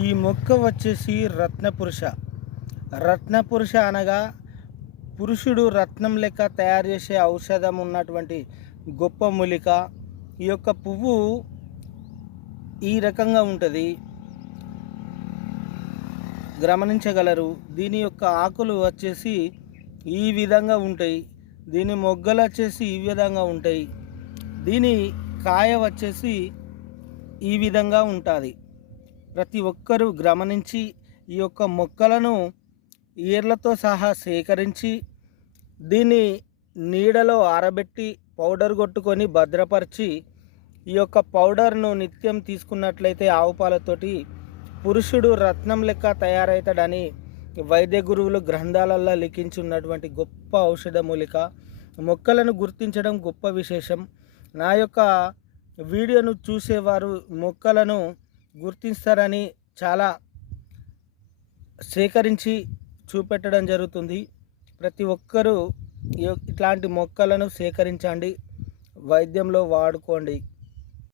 ఈ మొక్క వచ్చేసి రత్నపురుష. రత్నపురుష అనగా పురుషుడు రత్నం లెక్క తయారు చేసే ఔషధం ఉన్నటువంటి గొప్ప మూలిక. ఈ యొక్క పువ్వు ఈ రకంగా ఉంటుంది, గమనించగలరు. దీని యొక్క ఆకులు వచ్చేసి ఈ విధంగా ఉంటాయి, దీని మొగ్గలు వచ్చేసి ఈ విధంగా ఉంటాయి, దీని కాయ వచ్చేసి ఈ విధంగా ఉంటుంది. ప్రతి ఒక్కరూ గమనించి ఈ యొక్క మొక్కలను ఏర్లతో సహా సేకరించి దీన్ని నీడలో ఆరబెట్టి పౌడర్ కొట్టుకొని భద్రపరిచి ఈ యొక్క పౌడర్ను నిత్యం తీసుకున్నట్లయితే ఆవు పాలతోటి పురుషుడు రత్నం లెక్క తయారవుతాడని వైద్య గురువులు గ్రంథాలలో లిఖించి ఉన్నటువంటి గొప్ప ఔషధ మూలిక. మొక్కలను గుర్తించడం గొప్ప విశేషం. నా యొక్క వీడియోను చూసేవారు మొక్కలను గుర్తిస్తారని చాలా సేకరించి చూపెట్టడం జరుగుతుంది. ప్రతి ఒక్కరూ ఇట్లాంటి మొక్కలను సేకరించండి, వైద్యంలో వాడుకోండి.